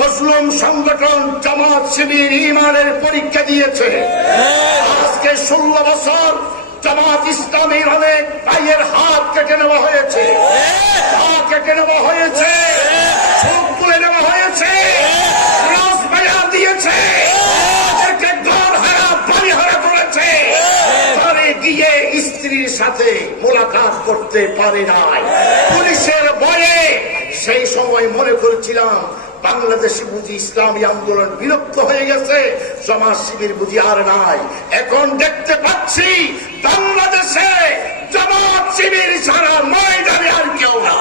মুসলিম সংগঠন জামাত শিবির ইমানের পরীক্ষা দিয়েছে। আজকে ষোলো বছর জামাত ইসলামীর অনেক ভাইয়ের হাত কেটে নেওয়া হয়েছে। কেটে নেওয়া হয়েছে। সাথে মোলাকাত করতে পারে নাই। পুলিশের ভয়ে সেই সময় মনে করেছিলাম, বাংলাদেশে বুঝি ইসলামী আন্দোলন বিলুপ্ত হয়ে গেছে, সমাজ শিবির বুঝি আর নাই। এখন দেখতে পাচ্ছি, বাংলাদেশে জমাত শিবির ছাড়া ময়দানে আর কেউ না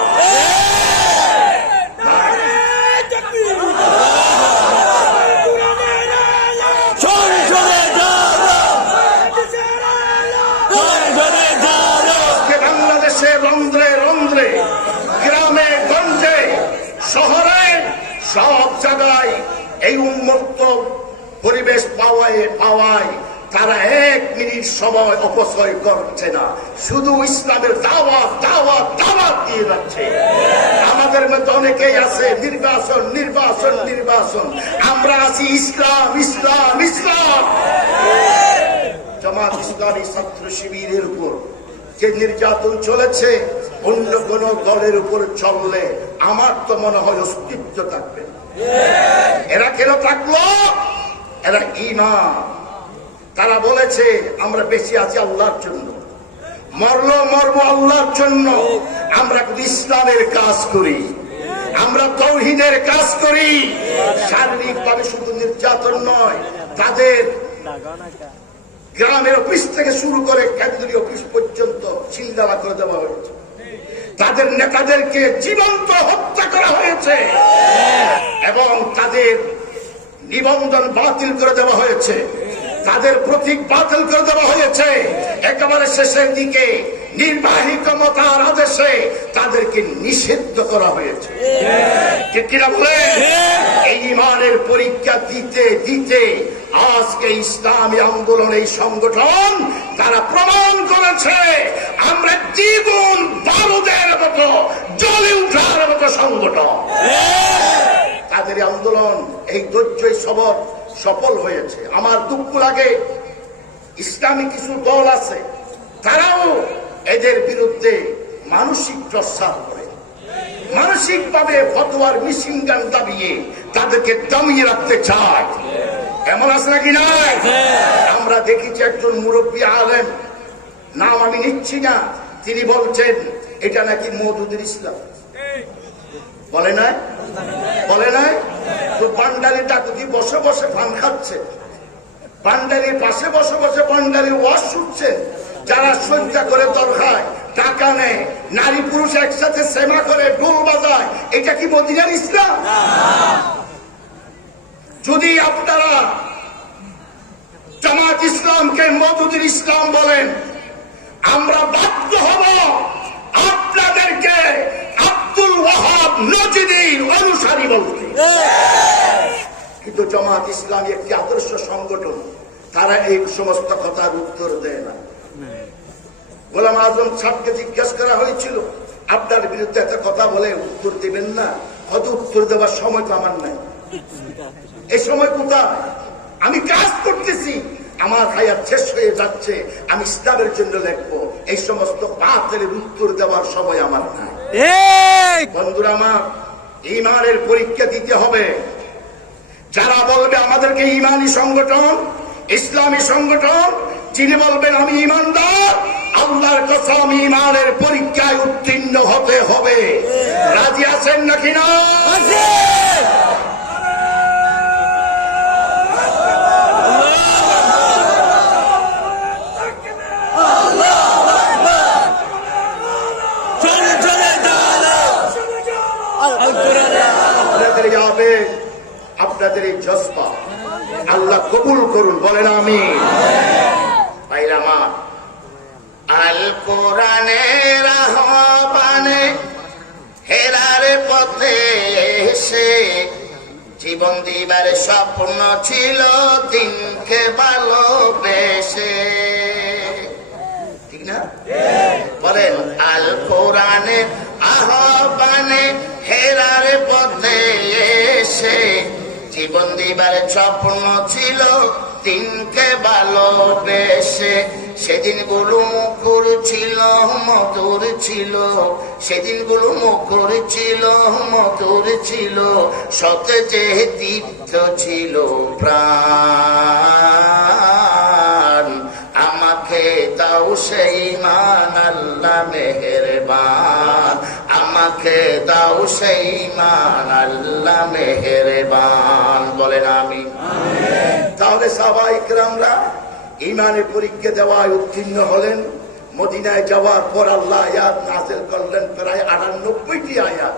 এই উন্মুক্ত পরিবেশ পাওয়ায় পাওয়ায় তারা এক মিনিট সময় অপচয় করছে না। শুধু ইসলামের দাওয়াত দাওয়াত দাওয়াত দিয়ে যাচ্ছে। আমাদের মধ্যে অনেকেই আছে, নির্বাচন নির্বাচন নির্বাচন। আমরা আছি ইসলাম ইসলাম ইসলাম। জামাত ইসলামী ছাত্র শিবিরের উপর যে নির্যাতন চলেছে অন্য কোন দলের উপর চললে আমার তো মনে হয় অস্তিত্ব থাকবে। এরা কেন থাকল? এরা ইমান তারা বলেছে, আমরা বেশি আছি আল্লাহর জন্য। মরলো মরবো আল্লাহর জন্য। আমরা ইসলামের কাজ করি। আমরা তৌহিদের কাজ করি। শারীরিক ভাবে শুধু নির্যাতন নয়, তাদের গ্রামের অফিস থেকে শুরু করে কেন্দ্রীয় অফিস পর্যন্ত চিন্তালা করে দেওয়া হয়েছে। তাদের নেতাদেরকে জীবন্ত হত্যা করা হয়েছে। এবং তাদের নিবন্ধন বাতিল করে দেওয়া হয়েছে। তাদের প্রতীক বাতিল করে দেওয়া হয়েছে। একেবারে শেষের দিকে নির্বাহী ক্ষমতার আদেশে তাদেরকে নিষিদ্ধ করা হয়েছে। কিনা বলে এই ইমানের পরীক্ষা দিতে দিতে আজকে ইসলামী আন্দোলন এই সংগঠন তারা প্রমাণ করেছে, আমরা জীবন বারুদের মতো, জ্বলে উঠার মতো সংগঠন। তাদের আন্দোলন, এই ধৈর্যই সবর সফল হয়েছে। আমার দুঃখ লাগে, ইসলামী কিছু দল আছে, তারাও এদের বিরুদ্ধে মানসিক প্রস্তাব করে। মানসিক ভাবে ফতোয়ার মিশিং গান দাবিয়ে তাদেরকে দমিয়ে রাখতে চায়। এমন আছে নাকি নাই? আমরা দেখেছি একজন মুরব্বী আলেম। নাম আমি নিচ্ছি না। তিনি বলছেন, এটা নাকি মধুদের ইসলাম? বলে নাই? বলে নাই? তো পান্ডালি ডাকুতি বসে বসে পান খাচ্ছে। পান্ডালির পাশে বসে বসে পান্ডালি ওয়াশ শুনছেন যারা সজ্জা করে দরকায় টাকা নেয়, নারী পুরুষ একসাথে সেমা করে, ঢোল বাজায়, এটা কি মদিনার ইসলাম? যদি আপনারা জামাত ইসলামকে মধুদের ইসলাম বলেন, আমরা বাধ্য হব আপনাদেরকে আব্দুল ওয়াহাব নজিদির অনুসারী বলতে। কিন্তু জামাত ইসলামী একটি আদর্শ সংগঠন, তারা এই সমস্ত কথার উত্তর দেয় না। গোলাম আজম সাহকে জিজ্ঞেস করা হয়েছিল, আপনার বিরুদ্ধে একটা কথা বলে উত্তর দিবেন না? হয়তো উত্তর দেওয়ার সময় তো আমার নাই। এই সময় কোথায় আমি কাজ করতেছি। আমার হায়াত শেষ হয়ে যাচ্ছে। আমি ইসলামের জন্য লিখব। এই সমস্ত পাপের উত্তর দেওয়ার সময় আমার নাই। বন্ধুরা আমার ইমানের পরীক্ষা দিতে হবে। যারা বলবে আমাদেরকে ইমানি সংগঠন ইসলামী সংগঠন যিনি বলবেন আমি ইমানদার আল্লাহর কসম ইমানের পরীক্ষায় উত্তীর্ণ হতে হবে। রাজি আছেন নাকি না সংসদে যাব আপনাদের এই আবেগ আপনাদের এই জজবা, আল্লাহ কবুল করুন, বলেন আমি পাইলাম আল কোরআনের আহ্বানে হেরার পথে এসে জীবন দিবার স্বপ্ন ছিল দিনকে ভালোবেসে। দিবার স্বপ্ন ছিল তিনকে ভালোবেসে সেদিনগুলো মুখর ছিল, মধুর ছিল। সেদিনগুলো মুখর ছিল, মধুর ছিল। সত যে তীর্থ ছিল প্রাণ। দাও সেই মান আল্লাহ মেহেরবান। আমাকে দাও সেই মান আল্লাহ মেহেরবান। বলেন আমি তাহলে সবাই গ্রামরা ইমানের পরীক্ষা দেওয়ায় উত্তীর্ণ হলেন। মদিনায় যাওয়ার পর আল্লাহ নাজেল করলেন প্রায় আটানব্বইটি আয়াত।